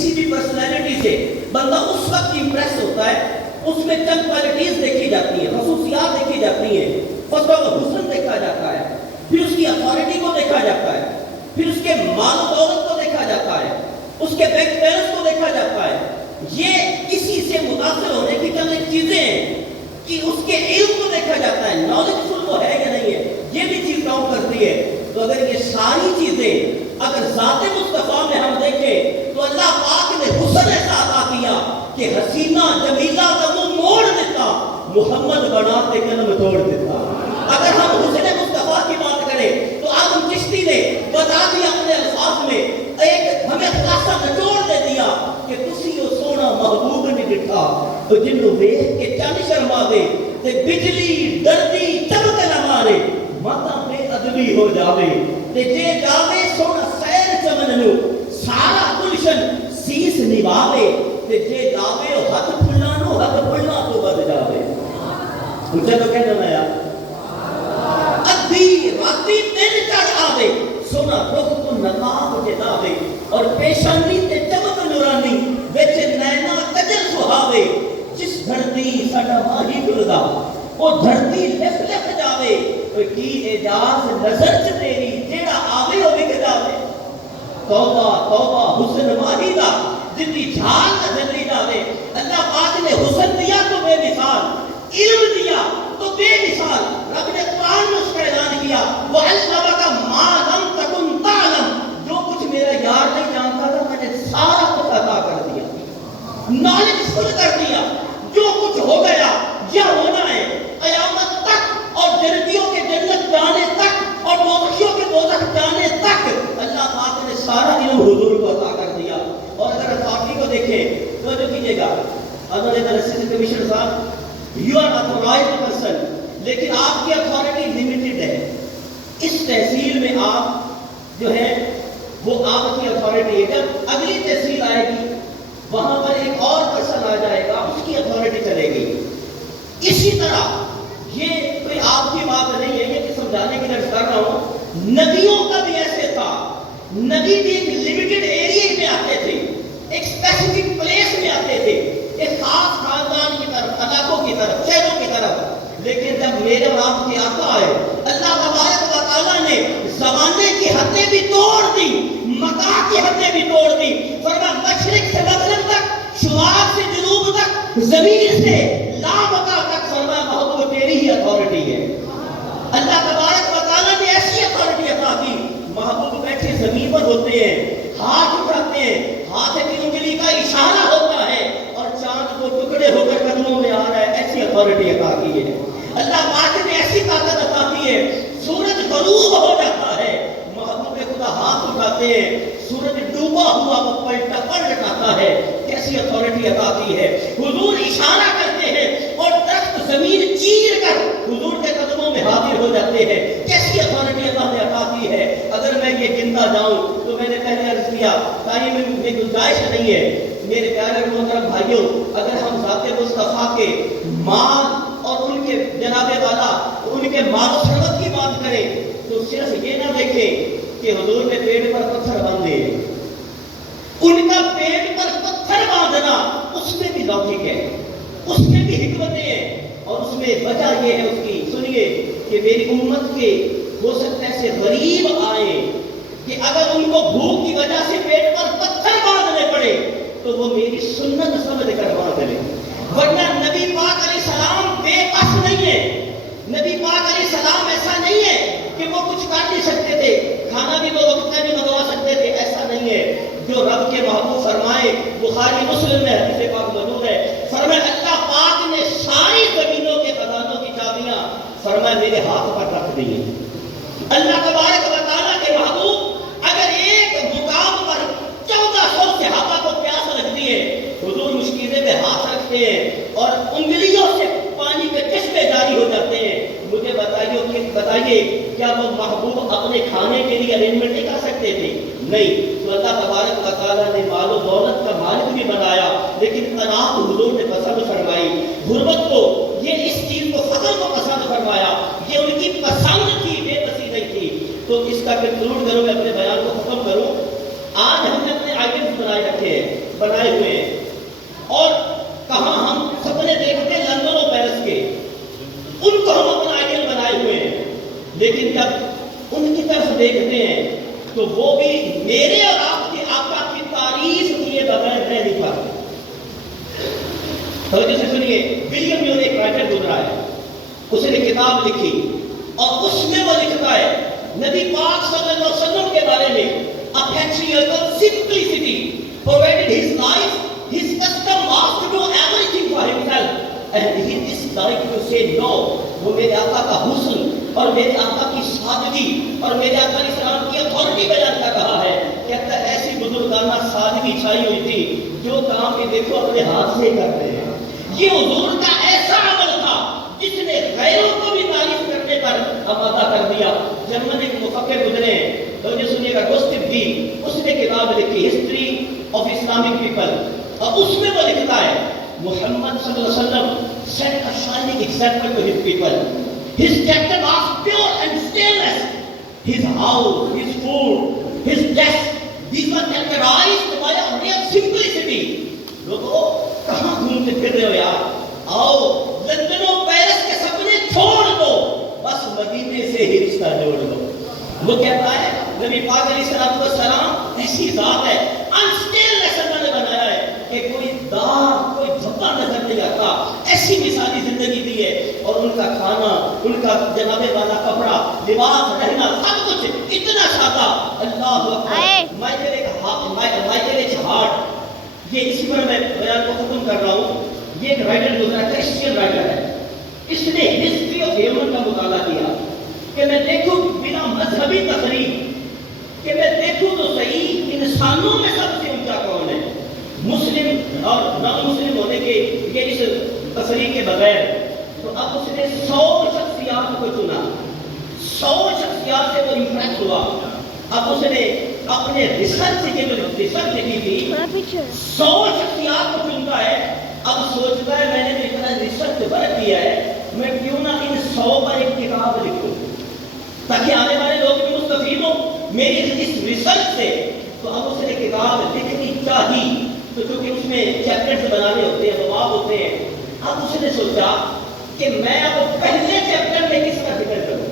کسی بھی پرسنالٹی سے بندہ اس وقت امپریس ہوتا ہے، اس میں چند کوالٹیز دیکھی جاتی ہیں، خصوصیات دیکھی جاتی ہیں۔ فرسٹ آف آل حسن دیکھا جاتا ہے، پھر اس کی اتھارٹی کو دیکھا جاتا ہے، پھر اس کے مال و دولت کو دیکھا جاتا ہے، اس کے بینک بیلنس کو دیکھا جاتا ہے۔ یہ کسی سے متاثر ہونے کی چند ایک چیزیں ہیں کہ اس کے علم کو دیکھا جاتا ہے، نالج فل وہ ہے یا نہیں ہے، یہ بھی چیز کاؤنٹ کرتی ہے۔ تو اگر یہ ساری چیزیں اگر ذات مصطفیٰ میں ہم دیکھیں تو اللہ پاک نے حسن ایسا عطا کیا کہ حسینہ جمیلہ کا منہ موڑ دیتا، محمد بناتے قلم توڑ دیتا۔ اگر ہم حسن مصطفیٰ کی بات کریں تو آدم چشتی نے بتا دیا اپنے الفاظ میں، ایک ہمیں خلاصہ نچوڑ دے دیا کہ تسی وہ سونا محبوب نہیں ڈٹھا تو جنوں ویکھ کے چن شرما دے تے بجلی ڈردی چمک نہ مارے، ماتا بے ادبی ہو جاوے تے جے جاوے سونا سیر چمن نو، سارا گلشن سیس نبھاوے تے جے جاوے او ہاتھ پھلنا نو، ہاتھ پھلنا تو بد جاوے۔ مجھے تو کہنا میں ادھی راتی دن چڑھ آوے، سونا رخ تو نقاب جلاوے اور پیشانی تے چمک نورانی وچ نینا کجل سہاوے، جس دھرتی ساڈا ماہی ڈلدا او دھرتی لکھ لکھ جاوے، کی اعجاز نظر چ تیری جیڑا آوے او وک جاوے۔ توبہ توبہ حسن ماہی دا جتنی جھال نہ جلی جاوے۔ اللہ پاک نے حسن دیا تو بے مثال، علم دیا تو بے مثال۔ رب نے قرآن میں اس کا اعلان کیا وَعَلَّمَكَ مَا لَمْ تَكُنْ تَعْلَمْ، جو کچھ میرا یار نہیں جانتا تھا میں نے سارا کچھ عطا کر دیا، نالج فل کر دیا۔ جو کچھ ہو گیا یا ہونا ہے قیامت تک اور جنتیوں کے جنت جانے تک اور دوزخیوں کے دوزخ جانے تک اللہ پاک نے سارا علم حضور کو عطا کر دیا۔ اور اگر اتھارٹی کو دیکھیں تو جو کیجئے گا آنریبل اسسٹنٹ کمشنر صاحب، یو آر اتھورائزڈ پرسن، لیکن آپ کی اتھارٹی لمیٹڈ ہے۔ اس تحصیل میں آپ جو ہے وہ آپ کی اتھارٹی ہے، جب اگلی تحصیل آئے گی وہاں پر ایک اور پرسن آ جائے گا، اس کی اتھارٹی چلے گی۔ اسی طرح یہ کوئی آپ کی بات نہیں ہے، یہ کہ سمجھانے کی درس کر رہا ہوں، نبیوں کا بھی ایسے تھا۔ نبی بھی ایک لمیٹڈ ایریا میں آتے تھے، ایک اسپیسیفک پلیس میں آتے تھے، ایک خاص خاندان کی طرف، علاقوں کی طرف، شہروں کی طرف۔ لیکن جب میرے اور آپ کے آقا آئے، اللہ تبارک و تعالیٰ نے زمانے کی حدیں بھی توڑ دی، مکان کی حدیں بھی توڑ دی۔ فرمایا مشرق سے مغرب تک، شمال سے جنوب تک، زمین سے لامکان تک، فرمایا محبوب تیری ہی اتھارٹی ہے۔ اللہ تبارک و تعالیٰ نے ایسی اتھارٹی عطا کی، محبوب بیٹھے زمین پر ہوتے ہیں، ہاتھ اٹھاتے ہیں، ہاتھ کی انگلی کا اشارہ ہوتا ہے اور چاند کو ٹکڑے ہو کر قدموں میں آ رہا ہے، ایسی اتھارٹی عطا کی ہے۔ اللہ پاک نے ایسی طاقت عطا کی ہے، سورج غروب ہو جاتا ہے، محبوب خدا ہاتھ اٹھاتے ہیں، سورج ڈوبا ہوا وہ پلٹ آتا ہے، کیسی اتھارٹی عطا کی ہے۔ حضور اشارہ کرتے ہیں اور درخت زمین چیر کر حضور کے قدموں میں حاضر ہو جاتے ہیں، کیسی اتھارٹی اللہ نے عطا کی ہے۔ اگر میں یہ گنتا جاؤں تو میں نے پہلے عرض کیا ٹائم میں گنجائش نہیں ہے۔ میرے پیارے محترم بھائیوں، اگر ہم ذات مصطفیٰ کے مال اور ان کے جناب والا ان کے مال و ثروت کی بات کریں تو صرف یہ نہ دیکھیں کہ حضور نے پیٹ پر پتھر باندھے، ان کا پیٹ پر پتھر باندھنا اس میں بھی لاجک ہے، اس میں بھی حکمتیں ہیں، اور اس میں وجہ یہ ہے اس کی، سنیے کہ میری امت کے ہو سکتا ہے ایسے غریب آئے کہ اگر ان کو بھوک کی وجہ سے پیٹ پر پتھر باندھنے پڑے تو وہ میری سنت سمجھ کر باندھ لیں، ورنہ نبی پاک علیہ السلام بے بس نہیں ہے۔ نبی پاک علیہ السلام ایسا نہیں ہے کہ وہ کچھ کر نہیں سکتے تھے، کھانا بھی دو وقت میں نہیں منگوا سکتے تھے، ایسا نہیں ہے۔ جو رب کے محبوب فرمائے، بخاری مسلم میں حدیث پاک موجود ہے، فرمایا اللہ پاک نے ساری زمینوں کے خزانوں کی چابیاں فرمایا میرے ہاتھ پر رکھ دی ہیں۔ اللہ تبارک و تعالیٰ کے محبوب اگر ایک مقام پر 1400 صحابہ کو پیاس لگتی ہے، حضور مشکیزے پہ ہاتھ رکھتے ہیں اور انگلیوں سے پانی کے چشمے جاری ہو جاتے ہیں۔ مجھے بتائیے کیا وہ محبوب اپنے کھانے کے لیے ارینجمنٹ نہیں کر سکتے تھے؟ نہیں۔ تو اللہ تبارک و تعالیٰ نے مال و دولت کا مالک بھی بنایا، لیکن قناعت حضور نے پسند فرمائی، غربت کو، یہ اس چیز کو، فقر کو پسند فرمایا، یہ ان کی پسند تھی، بے بسی نہیں تھی۔ تو اس کا کنکلوڈ کروں، میں اپنے بیان کو ختم کروں۔ آج ہم نے اپنے آئٹمز بنائے رکھے ہیں، بنائے ہوئے ہیں، اور کہاں ہم سپنے دیکھتے ہیں لندن اور پیرس کے، ان کو ہم اپنا آئیڈیل بنائے ہوئے ہیں، لیکن جب ان کی طرف دیکھتے ہیں تو وہ بھی میرے اور آپ کے آقا کی تعریف کیے بغیر رہ نہیں پاتے۔ توجہ سے سنیے، ولیم میور ایک رائٹر گزرا ہے، اس نے کتاب لکھی اور اس میں وہ لکھتا ہے نبی پاک صلی اللہ علیہ وسلم کے بارے میں a patriarchal simplicity pervaded his life. His custom was to do everything for himself and he disliked to say no. وہ میرے آقا کا حسن اور میرے آقا کی سادگی اور میرے آقا علیہ السلام کی اتھارٹی بیان کر رہا ہے، کہتا ہے ایسی بزرگانہ سادگی چھائی ہوئی تھی جو کام بھی دیکھو اپنے ہاتھ سے کر رہے ہیں۔ یہ حضور کا ایسا عمل تھا جس نے غیروں کو بھی تعریف کرنے پر آمادہ کر دیا۔ جرمن ایک مفکر گزرے ہیں، تو جو سنیے گا گوسٹف بھی، اس نے کتاب لکھی ہسٹری آف اسلامک پیپل، اور اس میں وہ لکھتا ہے محمد صلی اللہ علیہ وسلم set a shining example to his people. His character was pure and stainless. His house, his food, his dress, these were characterized by a real simplicity. لوگوں کہاں گھومتے پھر رہے ہو یار؟ آؤ لندن و پیرس کے سپنے چھوڑ دو، بس مدینے سے ہی رشتہ جوڑ دو۔ وہ کہتا ہے نبی پاک علیہ السلام ایسی ذات ہے، انسٹیلنس اللہ نے بنایا ہے کہ کوئی داغ کوئی دھبا نظر نہیں آتا، ایسی مثالی زندگی دی ہے، اور ان کا کھانا، ان کا جناب والا کپڑا، لباس، رہنا، سب کچھ اتنا سادہ۔ اللہ اکبر۔ مائیکل ایچ ہارٹ، یہ اسی پر میں بیان کو ختم کر رہا ہوں، یہ ایک رائٹر گزرا، کرسچین رائٹر ہے، اس نے ہسٹری آف ہیومن کا مطالعہ کیا کہ میں دیکھوں بنا مذہبی تقریب، کہ میں دیکھوں تو صحیح انسانوں میں سب سے اونچا کون ہے، مسلم اور نان مسلم ہونے کے یہ اس تصریح کے بغیر۔ تو اب اس نے 100 شخصیات کو چنا، 100 شخصیات سے وہ امپریس ہوا۔ اب اس نے اپنے ریسرچ کی جو ریسرچ کی تھی 100 شخصیات کو چنتا ہے، اب سوچتا ہے میں نے جو اتنا ریسرچ برت دیا ہے میں کیوں نہ ان 100 پر ایک کتاب لکھوں تاکہ آنے والے لوگ بھی مستفید ہوں میری اس ریسرچ سے۔ تو اب اس نے کتاب لکھنی چاہی، تو چونکہ اس میں چیپٹرز بنانے ہوتے ہیں، باب ہوتے ہیں، اب اس نے سوچا کہ میں اب پہلے چیپٹر میں کس کا ذکر کروں۔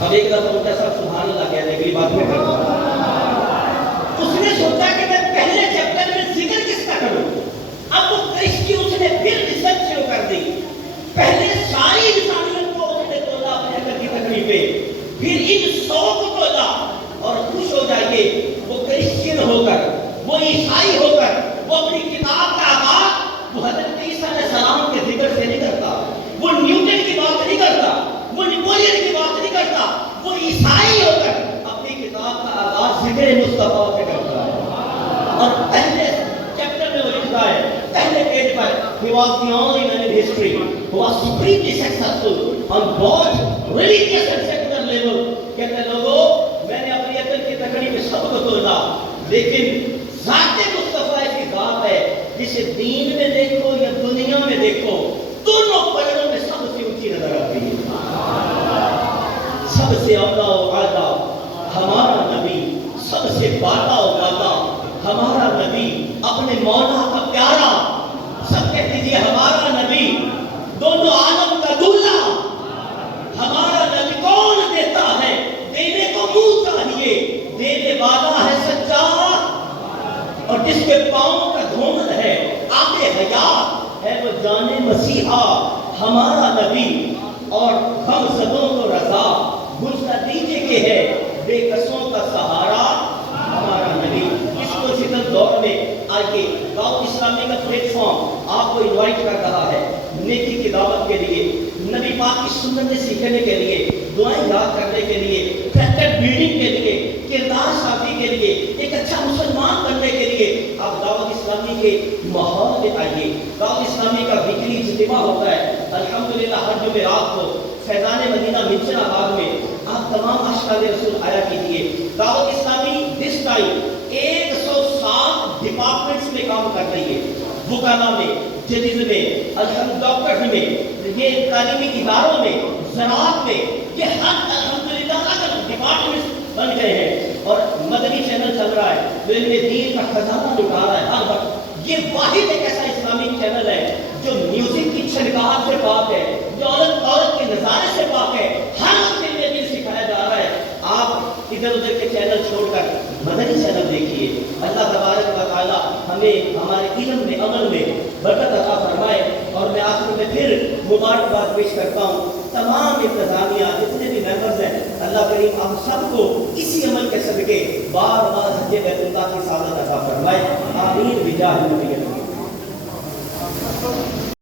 اب ایک دفعہ ان کا سب سبحان اللہ کہنے کی بات میں کرتا ہوں، اس نے سوچا کہ میں پہلے چیپٹر میں ذکر کس کا کروں۔ اب وہ کرسچی اس نے پھر ریسرچ شروع کر دی، پہلے ساری انسانیت کو اس نے تولا اپنے عقل کی تکلیفیں، پھر ان 100 کو تولا، اور خوش ہو جائیے وہ کرسچین ہو کر، وہ عیسائی ہو کر، وہ اپنی کتاب کا آغاز وہ حضرت عیسیٰ علیہ السلام کے ذکر سے نہیں کرتا، وہ نیوٹن کی بات نہیں کرتا، وہ نیپولین کی بات نہیں کرتا، وہ عیسائی ہو کر اپنی کتاب کا آغاز ذکر مصطفیٰ سے کرتا ہے، اور پہلے چیپٹر میں وہ لکھتا ہے، پہلے page per he was the only man in history who was supremely successful on both religious and secular level. کہتے ہیں لوگوں میں نے اپنی عقل کی تکڑی میں سب کو تولا، لیکن ذات مصطفیٰ ایسی ذات ہے جسے دین میں دیکھو یا دنیا میں دیکھو دونوں پلڑوں میں سب سے اونچی نظر آتی ہے۔ سب سے اولا و اعلیٰ ہمارا نبی، سب سے بالا و بالا ہمارا نبی، اپنے مولا کا پیارا، سب کہہ دیجیے ہمارا نبی، دونوں عالم کا دولہ، ہمارا نبی کون دیتا ہے، دینے کو منہ چاہیے، دینے والا ہے سچا، اور جس کے پاؤں کا دھومن ہے آب حیات ہے وہ جان مسیحا، ہمارا نبی، اور ہم زدوں کو رضا گنجتا دیجیے کہ ہے بے کسوں کا سہارا ہمارا نبی۔ اس کو شدت دور میں آئیے دعوت اسلامی کا پلیٹ فارم آپ کو انوائٹ کر رہا ہے نیکی کی دعوت کے لیے، نبی پاک کی سنتیں سیکھنے کے لیے، دعائیں یاد کرنے کے لیے، کریکٹر بلڈنگ کے لیے، کردار سازی کے لیے، ایک اچھا مسلمان بننے کے لیے آپ دعوت اسلامی کے ماحول میں آئیے۔ دعوت اسلامی کا ویکلی اجتماع ہوتا ہے الحمدللہ ہر جمعرات کو فیضان مدینہ منشن آباد میں، آپ تمام عاشقان رسول آیا کیجیے۔ دعوت اسلامی دس ٹائم 107 ڈپارٹمنٹس میں کام کر رہی ہے، وکلا میں، جدید میں، ڈاکٹر میں، یہ تعلیمی اداروں میں، زراعت میں، یہ ہر الحمدللہ الگ ڈپارٹمنٹس بن گئے ہیں اور مدنی چینل چل رہا ہے جو ان میں دین کا خزانہ لٹا رہا ہے ہر وقت. یہ واحد ایک ایسا اسلامک چینل ہے جو میوزک کی چھنکاہٹ سے پاک ہے, جو عورت کے نظارے سے پاک ہے. ہر وقت ان میں دین سکھایا جا رہا ہے. آپ ادھر ادھر کے چینل چھوڑ کر مدنی چینل دیکھیے. اللہ تبارک و تعالی ہمیں ہمارے علم میں عمل میں برکت عطا فرمائے. اور میں آخر میں پھر مبارکباد پیش کرتا ہوں تمام انتظامیہ جتنے بھی ممبرز ہیں. اللہ کریم آپ سب کو اسی عمل کے صدقے بار بار حج بیت اللہ کی سعادت عطا فرمائے. آمین بجاہ نبی کریم.